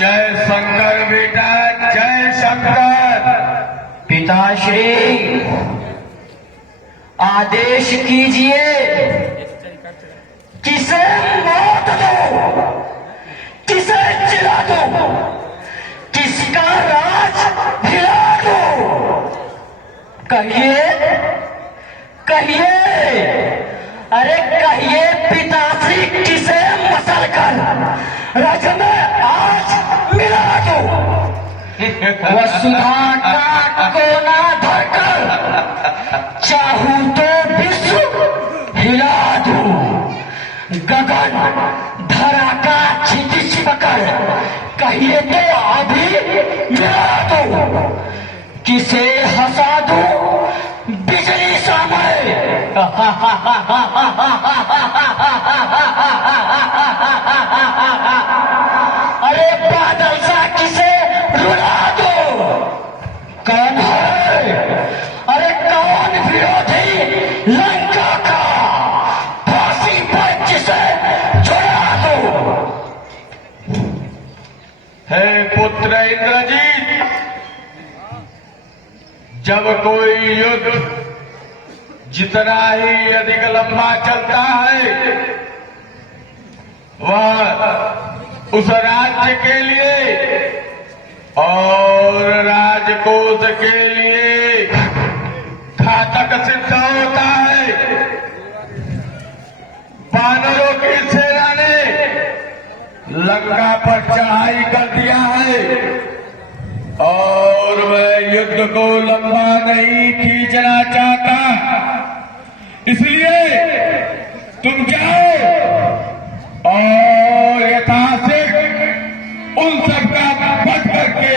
जय शंकर बेटा, जय शंकर। पिताश्री आदेश कीजिए, किसे मौत दो, किसे जिला दो, किसका राज हिला दो। कहिए कहिए, अरे कहिए पिताश्री, किसे मसल कर रज में आज मिला दो। वसुधा का कोना धरकर चाहूं तो विश्व हिला दूं। गगन धरा का छिटिच पकड़ कहिए तो अभी मिला दो। किसे हंसा दूं बिजली समय, अरे बादल सा किसे रुला दो। कौन है, अरे कौन विरोधी लंका का फांसी पर किसे झुला दो। हे पुत्र इंद्रजीत, जब कोई युद्ध जितना ही अधिक लंबा चलता है, वह उस राज्य के लिए और राजकोष के लिए घातक सिद्ध होता है। वानरों की सेना ने लंका पर चढ़ाई कर दिया है और वह युद्ध को लंबा नहीं खींचना चाहता। इसलिए तुम जाओ और यथाशीघ्र उन सबका वध करके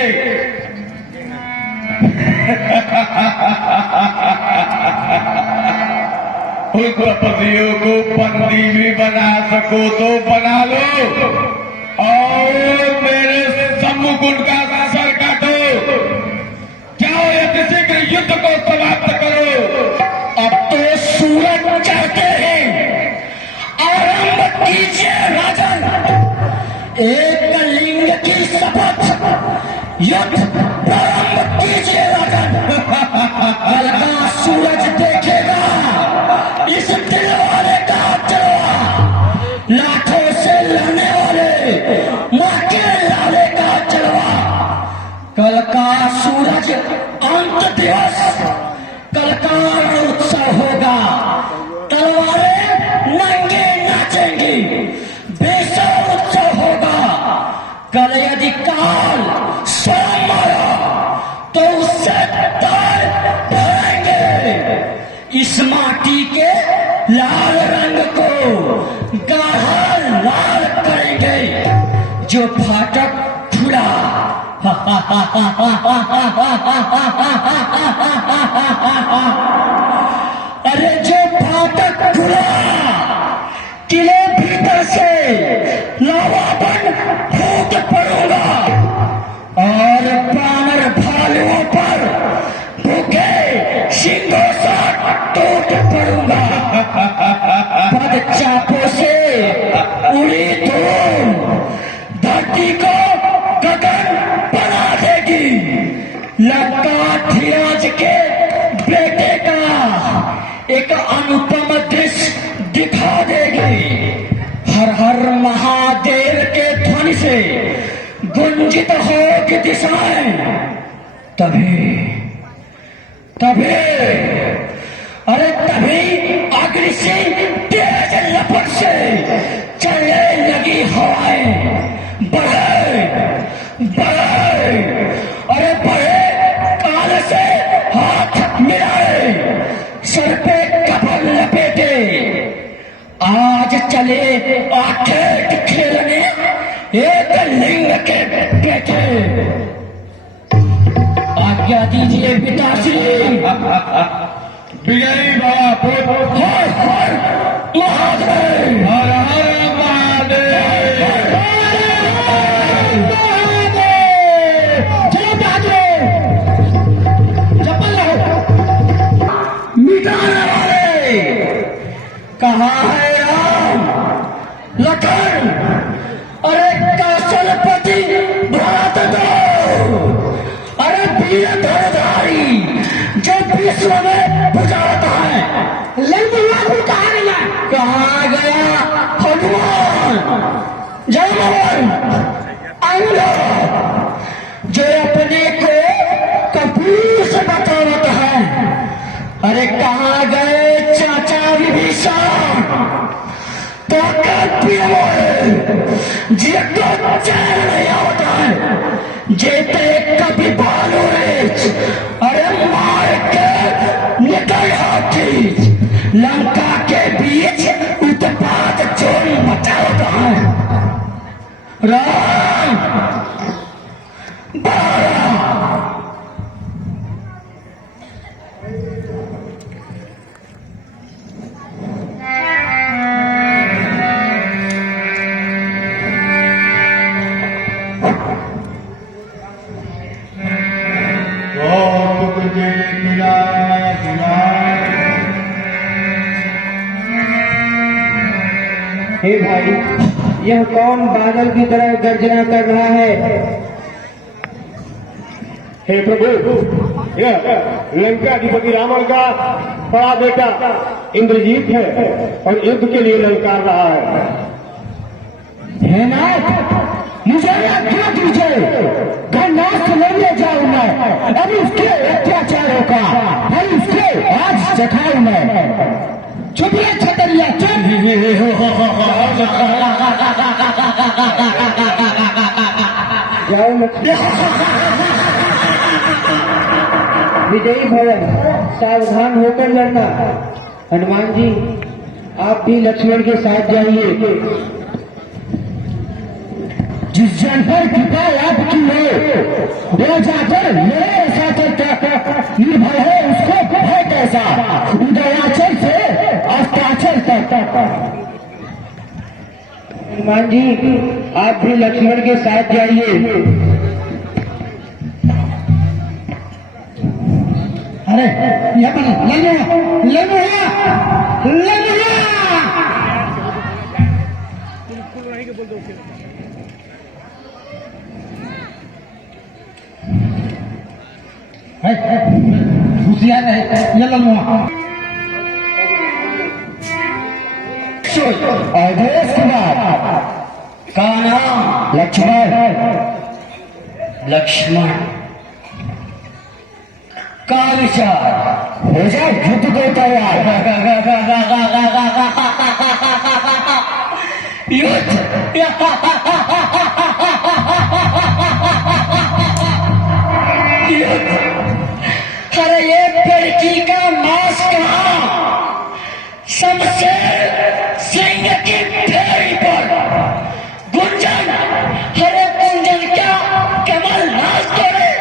उन द्रौपदियों को बंदी भी बना सको तो बना लो और मेरे सम्मुख उनका सर काटो। जाओ यथाशीघ्र युद्ध को समाप्त करो। अब तो सूरज चढ़ते हैं, आरंभ कीजिए राजन। एक लिंग की शपथ, युद्ध प्रारंभ कीजिए राजन। कल का सूरज देखेगा इस दिल वाले का चलवा, लाखों से लड़ने वाले मां के लाले का चलवा। कल का सूरज अंत दिवस, कल का उत्सव होगा। तलवारें नंगे नाचेंगी, बेसर उत्सव होगा। कल यदि काल स्वयं मारा तो उससे ताल भरेंगे। इस माटी के लाल रंग को गाढ़ा लाल करेंगे। जो फाटक खुला अरे जो फाटक खुला, किले भीतर से लावा बन फूट पड़ूंगा और बानर भालुओं पर भूखे सिंहों सा टूट पड़ूंगा। पद चापों से उड़ी धूम धरती को गगन बना देगी। लंकाधिराज के बेटे का एक अनुपम दृश्य दिखा देगी। हर हर महादेव के ध्वनि से गुंजित होगी दिशाएं। तभी तभी अरे तभी अग्नि से तेज लपट से चलने लगी हवाएं। बढ़े बढ़े, अरे बढ़े, काल से हाथ मिलाए, सर पे कपड़ लपेटे। आज चले आखेट खेलने एक लिंग के बेटे। आज्ञा दीजिए पिताश्री। विजयी बाबा हर हर महादेव, हर हर महादेव। मिटाने वाले कहाँ है राम लखन? अरे कौशलपति जो अपने को कपूर से बतावत है। अरे कहाँ गए चाचा विभीषण? तो जिनको चैन नहीं होता है, जेते कभी बालू अरे मार के निकल आती लंका के बीच उत्पात चोर मचा होता है। राम हे भाई, यह कौन बादल की तरह गर्जना कर रहा है? हे प्रभु, यह लंका अधिपति रावण का बड़ा बेटा इंद्रजीत है और युद्ध के लिए ललकार रहा है। हे नाथ, मुझे आज्ञा दीजिए, गणनाथ लेने जाऊं मैं। अभी उसके अत्याचारों का फल उसके आज चखाऊं मैं। चुपिए छतरिया, चुप। जाओ विजयी भवन, सावधान होकर लड़ना। हनुमान जी, आप भी लक्ष्मण के साथ जाइए। जिस जन पर कृपा आपकी हो, वो जाकर मेरे साथ निर्भय है, उसको भय कैसा? उदयाचल से अस्ताचल तक। हनुमान जी, आप भी लक्ष्मण के साथ जाइए। अरे ये ले लो। होशियार है, ये लो। आदेश का नाम लक्ष्मण का विचार हो जाए, युद्ध को तैयार। युद्ध अरे ये लड़की का मांस कहाँ? शमशेर सिंह की फेरी पर गुंजन, हरे गुंजन क्या कमल नाच करे,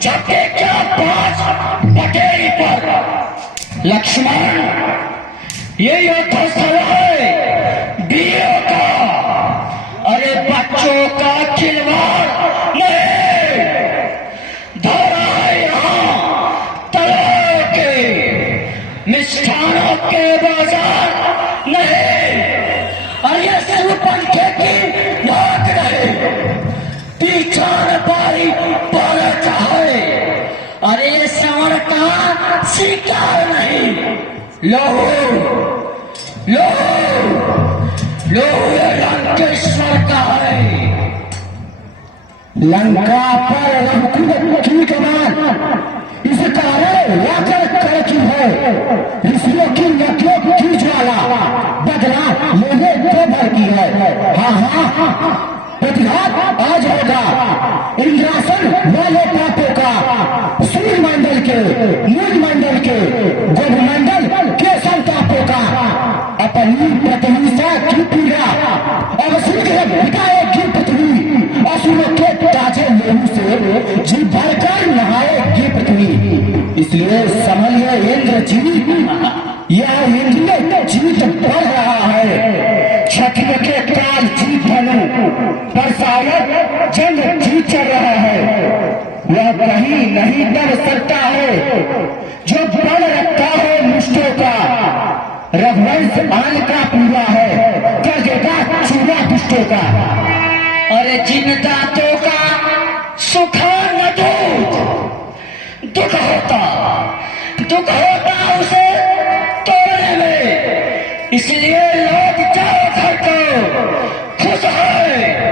झपके क्या बाज पटेरी पर। लक्ष्मण, ये युद्धस्थल है वीरों का, अरे बच्चों का खिलवाड़ नहीं। धरा यहाँ तलवार के मिष्ठानों के बाजार नहीं। और ये सिर्फ पंखे की नाक रहे, पीछा न पारी पाना चाहे। अरे ये श्रवण का शिकार नहीं। लोहू ये लंकेश्वर का है। लंका पर रघुकुल की कमान, इस कारण वाकर की है। ऋषियों की यज्ञों की ज्वाला बदला लेने को भर की है। हाँ, प्रतिघात आज होगा इंद्रासन वाले पापों का। सूर्य मंडल के, मूल मंडल के, गोभ मंडल के संतापों का। अपनी पृथ्वी से की पीड़ा और शीघ्र बिताएगी पृथ्वी। असुरों के ताजे लहू से जी भरकर नहाएगी पृथ्वी। इसलिए समझिए इंद्रजीत, यह इंद्रिय जीत बढ़ रहा है। क्षत्रिय के काल जीत धनु बरसावत जंग जीत चल रहा है। वह कहीं नहीं डर सकता है जो बल रखता है मुष्टों का। रघुवंश आन का पूरा है, कर देगा चूरा दुष्टों का। अरे जिन दांतों का सुखा न दुख होता उसे तोड़ने में। इसलिए लौट जाओ घर को, खुश है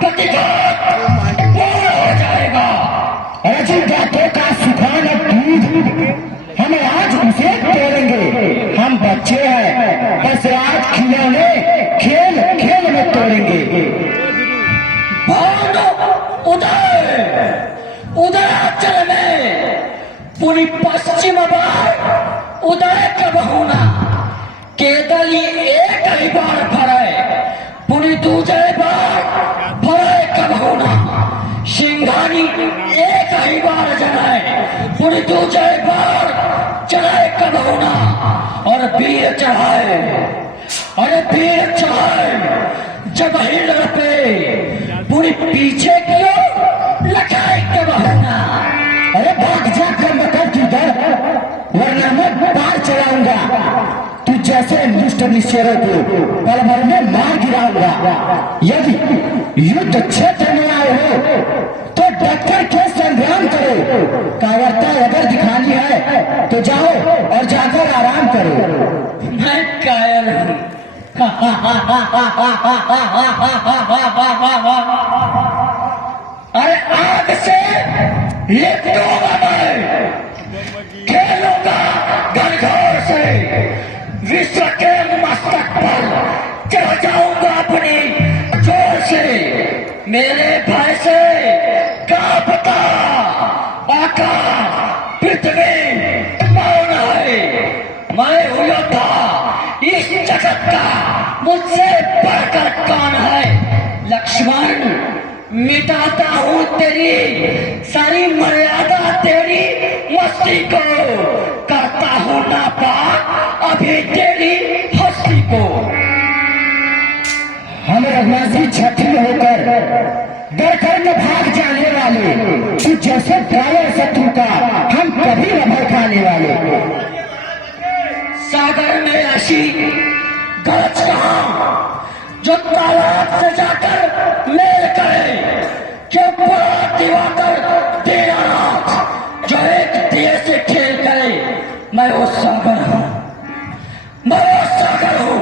प्रतिघात पूर्ण हो जाएगा। अर्जुन बातों का सुखाना दूध हम आज उसे तोड़ेंगे। हम बच्चे हैं, बस आज खिलौने खेल खेल में तोड़ेंगे। उदय उदयाचल में पूरी पश्चिम बार उदय कब होना, केदली एक ही बार भरे पूरी दूसरे बार भरे कब होना, सिंघानी एक ही बार जलाए पूरी दूसरे बार चढ़ाए कब होना, और वीर चढ़ाए, अरे वीर चढ़ाए जब हिल पे पूरी पीछे क्यों लखाए कब होना। अरे भाग जा कर मतलब किधर, वरना मैं पार चलाऊंगा। तू जैसे दुष्ट निश्चरों को पल भर में मार गिराऊंगा। यदि युद्ध क्षेत्र में आए हो तो डटकर के संग्राम करो। कायरता अगर दिखानी है तो जाओ और जाकर आराम करो। मैं कायर हूँ। अरे आग से लिपटूंगा मैं, खेलूंगा घनघोर से, विश्व के मस्तक पर चढ़ जाऊंगा अपनी जोर से। मेरे भय से कांपता आकाश पृथ्वी मौन है। मैं हूँ योद्धा इस जगत का, मुझसे बढ़कर कौन है। लक्ष्मण मिटाता हूँ तेरी सारी मर्यादा, तेरी मस्ती को करता हूँ नापाक अभी तेरी हस्ती को। हम रघुनाथी क्षत्रिय होकर डर कर न भाग जाने वाले, तू जैसे कायर शत्रु का हम कभी न भय खाने वाले। सागर में ऐसी गरज कहाँ जो तालाब से जाकर मेल करे, जो बड़ा दिवाकर दीनानाथ जो एक दिए से खेल करे। मैं वो सागर हूँ, मैं वो सागर हूँ।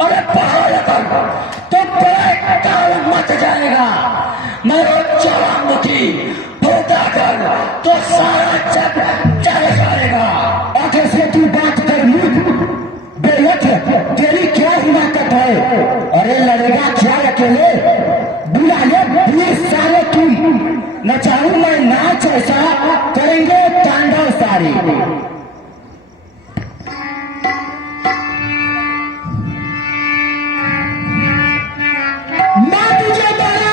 अरे पहाड़ पर तो बड़ा काल मच जाएगा। मैं वो ज्वालामुखी फूटा कर तो सारा जग चल जाएगा। आगे से तू बात कर बेलत, तेरी क्या हिमाकत है। अरे लड़ेगा क्या अकेले, बुला ले वीर सारे तुम। न चाहूं मैं नाच ऐसा, करेंगे तांडव सारे। मैं तुझे बना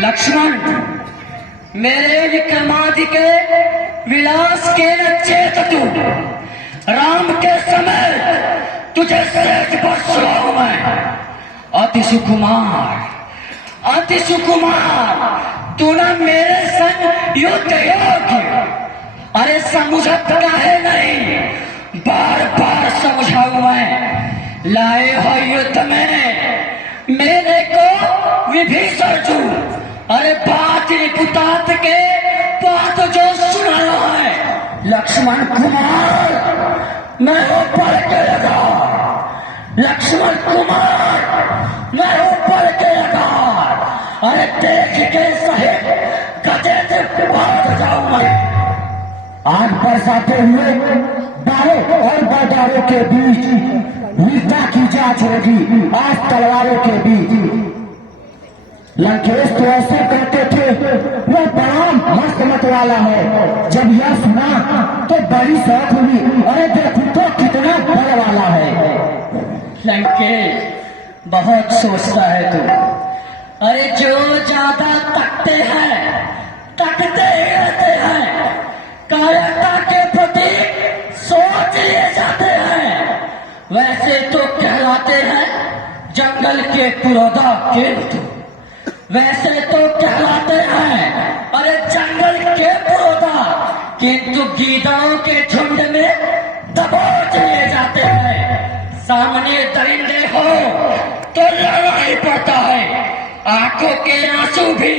लक्ष्मण मेरे विक्रमादि के विलास के चेत तू, राम के समय तुझे सेज पर सुनाऊं मैं। अति सुकुमार तू न मेरे संग युद्ध योग्य। अरे समझत काहे नहीं, बार बार समझाऊं मैं। लाए हो युद्ध में मेरे को विभीषण जू, अरे बात पुतात के बात जो सुनाना है। लक्ष्मण कुमार मैं ऊपर के लगा, लक्ष्मण कुमार मैं ऊपर के लगा। अरे देख के सहित गजे से भाग जाऊं मैं। आग बरसाते हुए बारों और बाजारों के बीच वीरता की जांच होगी आज तलवारों के बीच। लंकेश तो ऐसे कहते थे वो बड़ा मस्त मत वाला है, जब यह सुना तो बड़ी शौक हुई। अरे देखो तो कितना बल वाला है। लंकेश बहुत सोचता है तू। अरे जो ज्यादा तकते हैं तकते ही रहते हैं, कायरता के प्रति सोच लिए जाते हैं। वैसे तो कहलाते हैं जंगल के पुरोधा केतु, वैसे तो कहलाते हैं किंतु गीदड़ों के झुंड में दबोच लिए जाते हैं। सामने दरिंदे हो तो लड़ना ही पड़ता है। आंखों के आंसू भी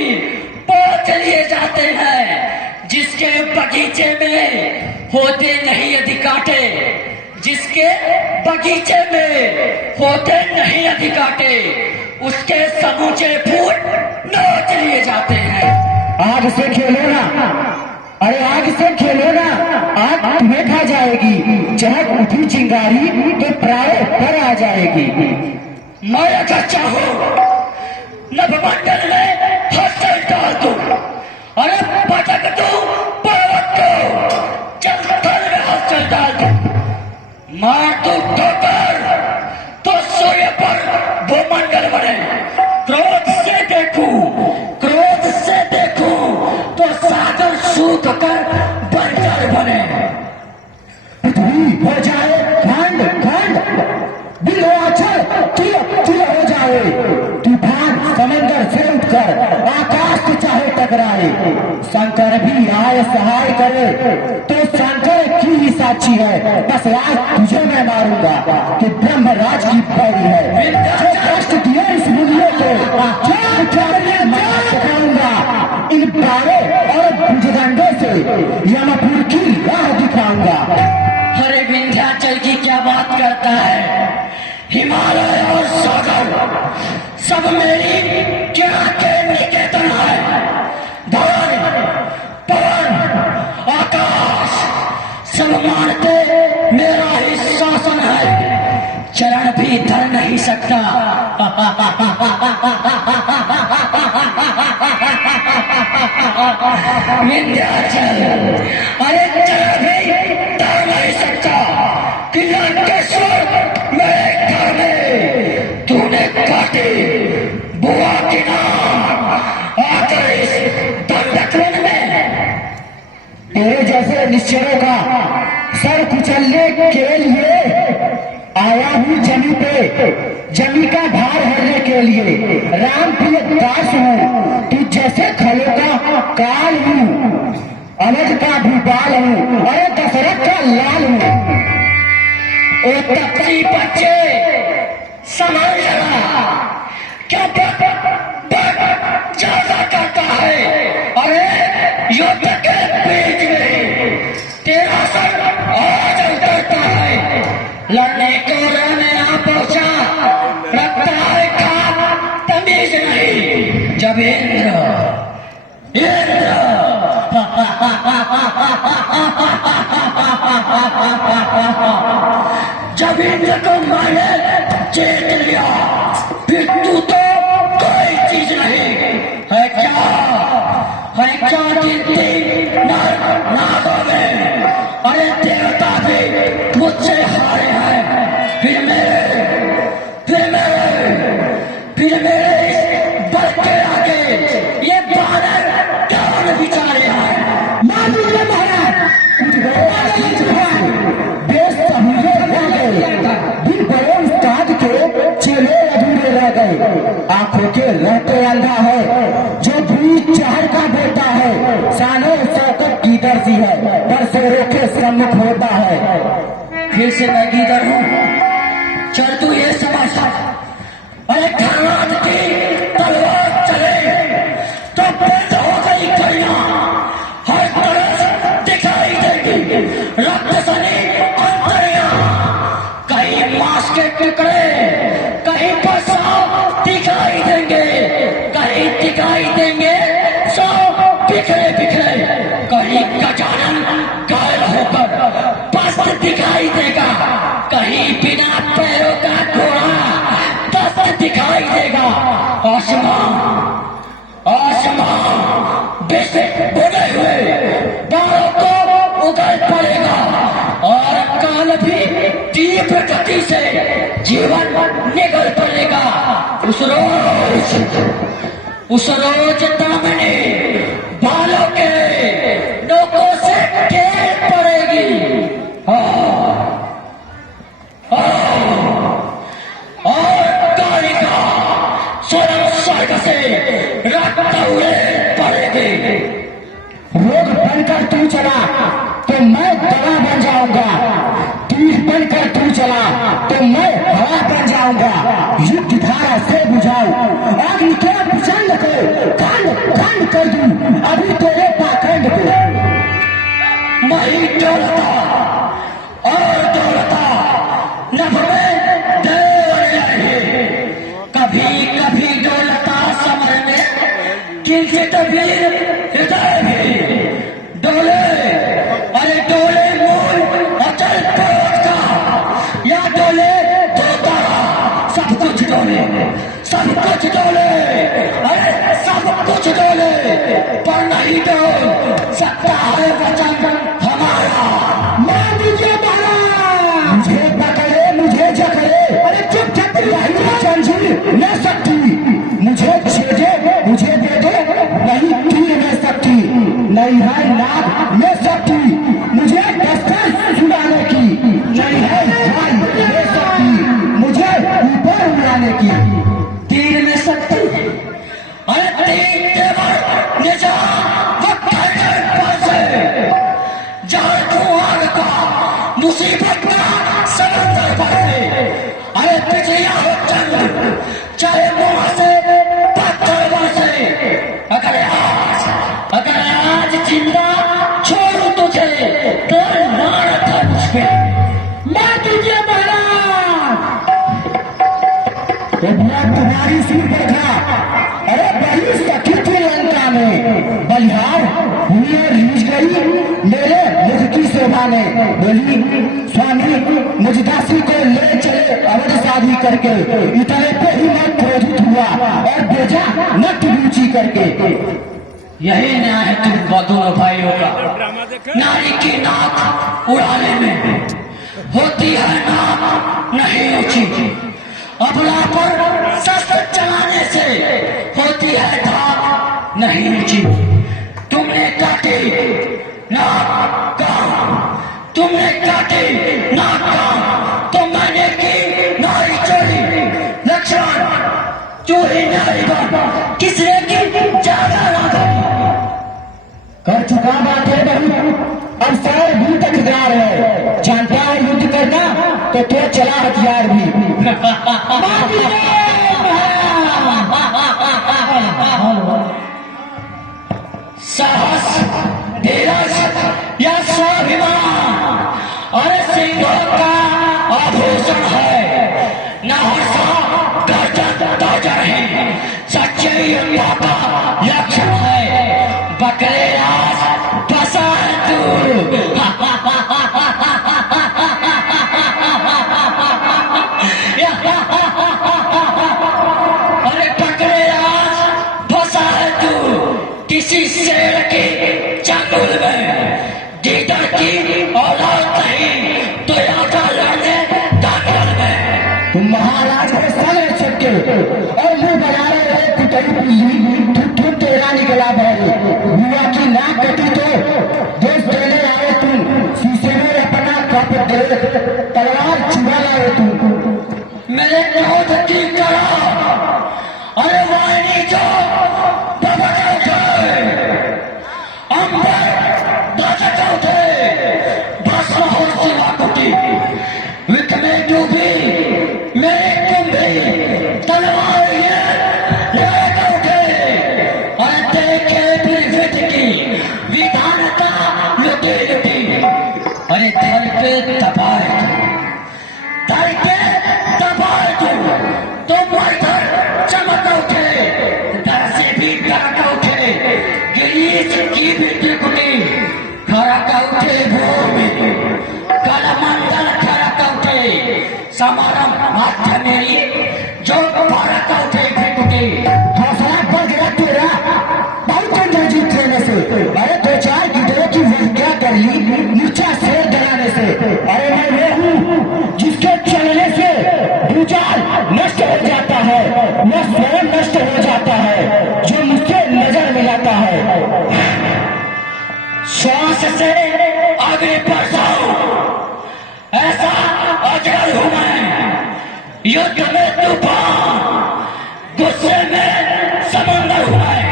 पोंछ लिए जाते हैं। जिसके बगीचे में होते नहीं यदि कांटे, जिसके बगीचे में होते नहीं यदि कांटे, उसके समूचे फूल नोच लिए जाते हैं। आग से खेलो ना, अरे आग से खेलो ना, आग तुम्हें खा जाएगी। चहक उठी चिंगारी तो प्राण पर आ जाएगी। मैं अगर चाहूं नभमंडल में हसल डाल दूं, अरे पटक दूं पर्वत को, जलस्थल में हसल डाल दूं, मार दूं ठोकर तो सूर्य पर भूमंडल बने। क्रोध से देखूं, क्रोध से देखूं तो सागर सूख कर बंजर बने। पृथ्वी हो जाए खंड खंड, दिल हो आचल तिल तिल हो जाए। तूफान समंदर से उठकर आकाश से चाहे टकराए। शंकर भी आए सहाय करे तो शंकर की ही साक्षी है। बस आज तुझे मैं मारूंगा कि ब्रह्मराज की पैरी है। जो कष्ट दिए इस बुलियों को दिखाऊंगा, इन बारों और भुजदंडों से यमपुर की राह दिखाऊंगा। हरे विंध्याचल की क्या बात करता है। हिमालय और सागर सब मेरी क्या के निकेतन है। धन पवन आकाश सब मानते मेरा ही शासन है। चरण भी धर नहीं सकता। विंध्याचल अरे चरण भी धर नहीं सकता। कि लंकेश्वर मेरे घर में तूने काटे बुआ के नाम आकर इस दंडकवन में। तेरे जैसे निश्चरों का सर कुचलने के लिए आया हूँ जमी पे, जमी का भार हरने के लिए। राम प्रिय दास हूँ, तू जैसे खलों का काल हूँ, अनज का भूपाल हूँ, अरे दशरथ का लाल हूँ। ओ तकई बच्चे समझ जरा, क्या ज्यादा करता है। अरे युद्ध के बीच में तेरा सर आज उतरता है। लड़ने को रहने आ पहुंचा, रखता है खाप तमीज नहीं। जब जब इंद्र को मैंने चेत लिया, फिर तू तो कोई चीज नहीं है। क्या है, क्या गिनती नागों में। अरे देवता भी मुझसे हारे हैं। फिर मेरे बल के आगे ये बानर कौन बिचारे हैं। मानिए महाराज, देश अधूरे रह गए, दिल बड़े उस्ताद के चेले अधूरे रह गए। आंखों के रहते अंधा है, जो बीच चहर का बेटा है। सानो शौकत की दर्जी है, पर शेरों के सम्मुख होता है। फिर से मैं गीदड़ हूँ, चल तू ये समझ। अरे धर्मराज की तलवार चले तो बंद हो गई कड़ियां, हर तरफ दिखाई देगी रक्त सनी अंतरियां। कहीं मांस के टुकड़े, कहीं पर सांप दिखाई देंगे, कहीं दिखाई देंगे सांप बिखरे बिखरे, कहीं गजानन घायल होकर बस्त दिखाई देगा, कहीं बिना पैरों का घोड़ा दस्त दिखाई देगा। आसमान बिस्तर बुने हुए बालों को उगल पड़ेगा, और काल भी तीव्र गति से जीवन निगल पड़ेगा। उस रोज दामनी बालों के नोकों से टेर पड़ेगी। और कालिका स्वयं स्वर्ग से रक्त हुए पड़ेगी। रोग बनकर तू चला तो मैं दवा बन जाऊंगा, तीर बनकर तू चला तो मैं हवा बन जाऊंगा, युद्ध धारा से बुझाऊं अग्नि के प्रचंड को खंड खंड कर दूं अभी तेरे पाखंड को। वही डोलता और डोलता नभ में देवर रहे, कभी कभी डोलता समर में किंचित वीर हृदय भी डोले। अरे डोले मूल अचल क्रोध का या डोले धोता, सब कुछ डोले, सब कुछ डोले, अरे सब कुछ डोले, पर नहीं डोल सकता है वचन हमारा। मान दीजिए महाराज, मुझे पकड़े मुझे जकड़े, अरे चुप चुप नहीं जंजीर न सकती, मुझे छेदे मुझे दे दे नहीं तीर न सकती, नहीं है नाग ले सकती मुझे दस्तर छुड़ाने की, नहीं है भाई ले सकती मुझे ऊपर उड़ाने की। तीर में सकती, अरे तीर देवर निजा वक्त जहाँ कुआर का मुसीबत का समंदर बहे, अरे पिछलिया हो चंद चाहे मुँह से पत्थर बरसे, अगर आज जिंदा छोड़ू तुझे तो मार था मुझपे। मैं तुझे महाराज तुम्हारी सिर पर था, अरे बड़ी सखी थी लंका में, बलिहार हुई रीझ गई मेरे मुख की शोभा ने, बोली स्वामी मुझ दासी को ले चले अवध शादी करके, इतने पे ही मैं क्रोधित हुआ और भेजा नट रुचि करके। यही न्याय है तुम दोनों भाइयों का। नारी की नाक उड़ाने में होती है नाक नहीं ऊंची, अबला पर शस्त्र चलाने से होती है धाक नहीं ऊंची। तुमने काटी नाक कान, तुमने काटी नाक कान तो मैंने की नारी चोरी, लक्ष्मण चोरी नारी बन किसने की ज्यादा राधा कर चुका बातें बहुत, अब सर भी तकदार है, जानता है युद्ध करना तो तो चला हथियार भी। साहस धीरज या स्वाभिमान अरे सिंहों का आभूषण है, नहसा गर्जन ताजर है, सच्चे युद्ध का लक्षण है, बकरे राज फंसा है तू। अरे बकरे राज फंसा है तू किसी शेर के चंगुल में, गीदड़ की औलाद नहीं तो आजा लड़ने दंगल में। तुम महाराज के साले छक्के और मुंह बना रहे हो पिटाई पिल्ली, थुथु तेरा निकला भाई, बुआ की नाक कटी तो देश देने आए तुम, शीशे में अपना कप दे तलवार चुरा लाए तुम। मेरे क्रोध की करा अरे वाणी जो बबड़े उठे, अंबर बजट उठे, भस्म हो शिवा कुटी, विख में डूबी मेरे कुंभी तलवार ये लेकर उठे, और देखे फिर विध की विधान का लुटी लुटी, अरे धर पे दबाए धर के दबाए तो मरधर चमक उठे, दर से भी डरक उठे, गिरीश की भी त्रिकुटी खड़क उठे भूमि, कलमंडल खड़क उठे, समारम हाथ मेरी जो फड़क उठे त्रिकुटी। हौसला बढ़ गया तेरा बहुत अंदर जीत लेने से, अरे दो चार गिदड़ों की क्या कर ली नीचा शेर डराने से, अरे मैं वो हूँ जिसके चलने से भूचाल नष्ट हो जाता है, मैं स्वयं नष्ट हो जाता है जो मुझसे नजर मिलाता है। श्वास से अग्नि बरसाऊं ऐसा अजगर हूं मैं, युद्ध में तूफान गुस्से में समंदर हूं मैं,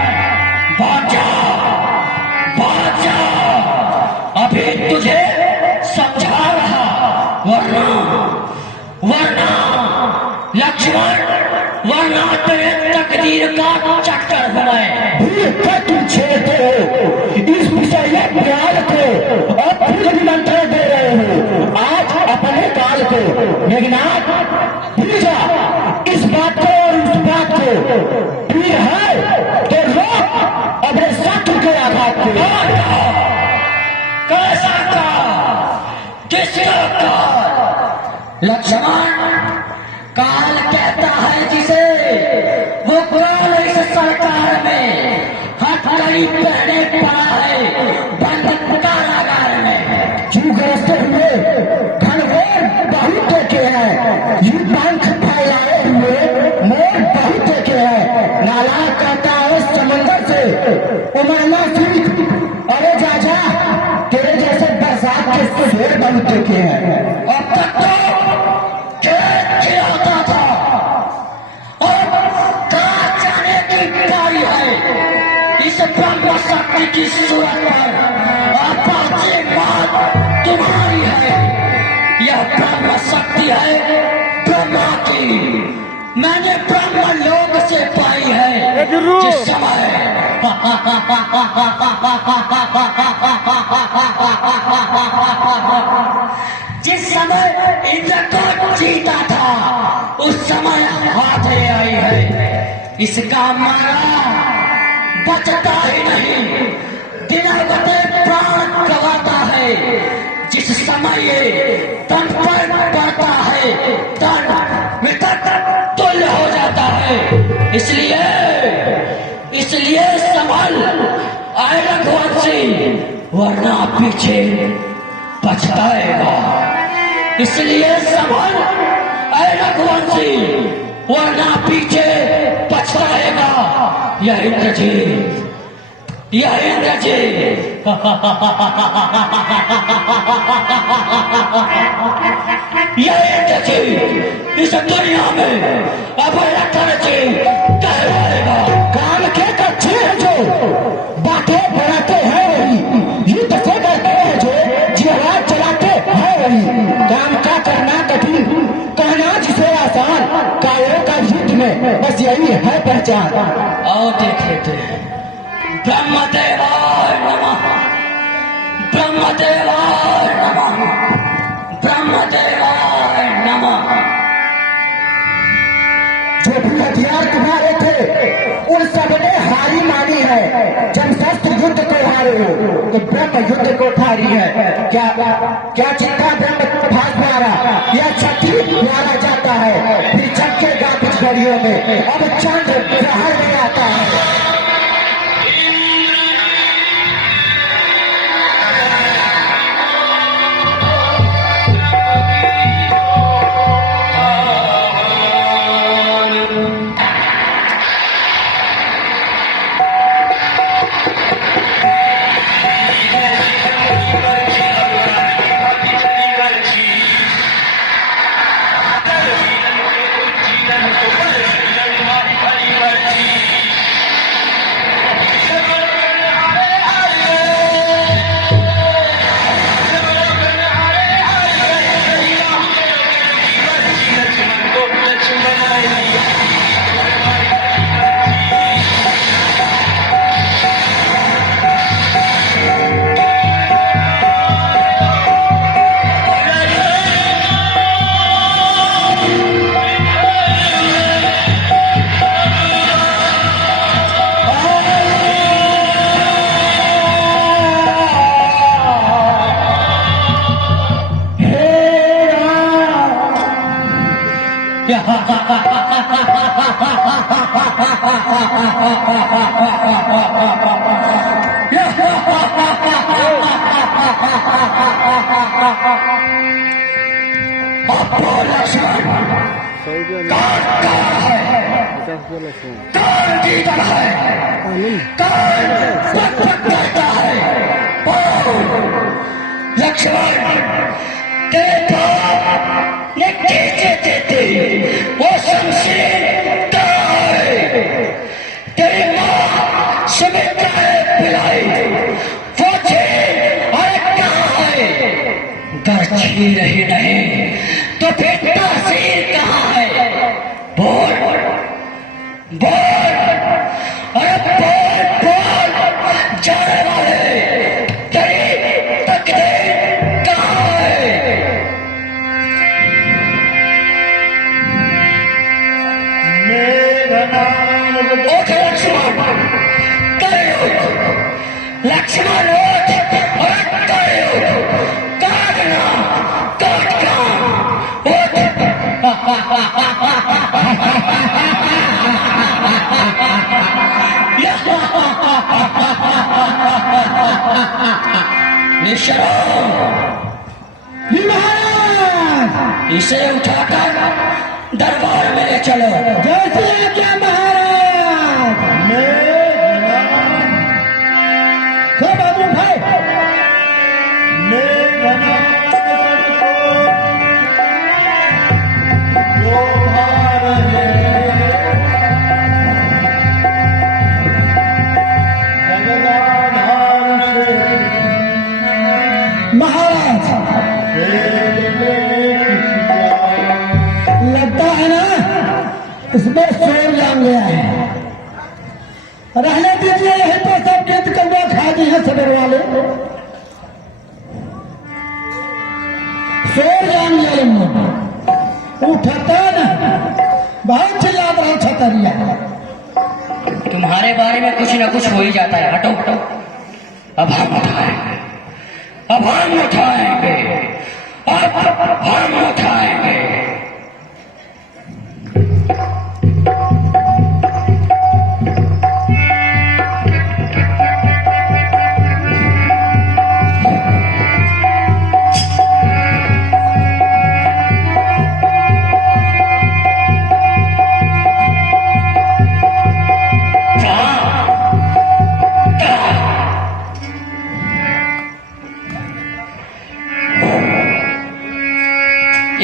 भाग जा भाग लक्ष्मण, वरना तेरे तकदीर का चक्कर है। भूल कर तुम छेड़ते हो इस विषय प्यार को और फिर निमंत्रण दे रहे हो आज अपने काल को। मेघनाथ भूल जा इस बात को और उस बात को। पीर है तो रोक अपने शत्रु के आघात को। कैसा का, किसका काल? लक्ष्मण, काल कहता है जिसे, वो काल इस सरकार में हथकड़ी पहने पड़ा है, बंद कारागार में। जू गरजते हुए घनघोर बहुत देखे हैं, यू पंख फैलाए हुए मोर बहुत देखे हैं। नाला कहता है समंदर से उमरना सीख, अरे जा तेरे जैसे बरसात के शेर बहुत देखे हैं। अब तक तो खिलाता था, और कहा जाने की बारी है इस ब्रह्म शक्ति की सूरत पर। अपाचे बात तुम्हारी है, यह ब्रह्म शक्ति है ब्रह्मा की, मैंने ब्रह्म लोक से पाई है। जिस समय जिस समय इंद्र को जीता था उस समय हाथ ले आई है। इसका मारा बचता ही नहीं, बिना बते प्राण गवाता है। जिस समय ये तन पर पड़ता है तन मृतक तुल्य हो जाता है। इसलिए संभल आए रघुवंशी, वरना पीछे पछताएगा। इसलिए संभल आए रघुवंशी, वरना पीछे पछताएगा। यह इंद्रजीत, यह इंद्रजीत यह इंद्रजीत इस दुनिया में अब रघुवंशी कहलाएगा। काल के कच्चे हैं जो बातें बढ़ाते हैं वही, युद्ध से डरते हैं जो जिहाद चलाते हैं वही। काम का करना कठिन, कहना जिसे आसान, कायों का युद्ध में बस यही है पहचान। आओ देख लेते हैं। ब्रह्मदेवाय नमः, ब्रह्मदेवाय नमः, ब्रह्मदेवाय नमः। जो भी हथियार तुम्हारे थे उन सबने हारी मानी है। जब शस्त्र युद्ध को हारे हो तो ब्रह्म युद्ध को हारी है। क्या चिंता ब्रह्म भाग द्वारा या क्षत्रिय द्वारा जाता है, फिर चमकेगा कुछ घड़ियों में, अब चंद्र प्रहर में आता है। लक्ष्मण तेरे बाप ने खींचे देते वो शमशीर कहाँ है? तेरी माँ सुमित्रा ने पिलाई वो छीन अरे कहाँ है? घर छीन रही नहीं तो फिर तासीर कहाँ है? करोट और कलयुग काटना काटना महाराज इसे उठाकर दरबार में ले चलो। जैसे आज्ञा महाराज। सब आदमी उठाए। महाराज लगता है ना इसमें शोर जाम गया है। रहने दीजिए यहीं पर सब गेंद कौवा खा दी है सदर वाले। शोर जाम गया इन लोग उठता ना बहुत चिल्ला रहा छतरिया। तुम्हारे बारे में कुछ न कुछ हो ही जाता है। हटो हटो अब हम उठाएंगे अब हम उठाएंगे अब हम उठाएंगे।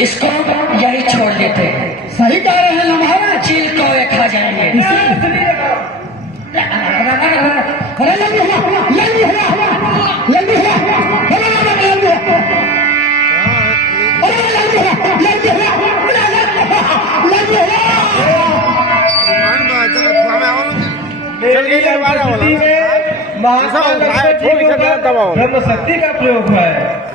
इसको यही छोड़ देते हैं। सही कह रहे हैं ना महाराज। चील को खा जाएंगे। अरे लंबी हुआ लंबी हुआ लंबी हुआ लंबी हुआ अरे लंबी हुआ लंबी हुआ महाकाल ब्रह्म शक्ति का प्रयोग हुआ है।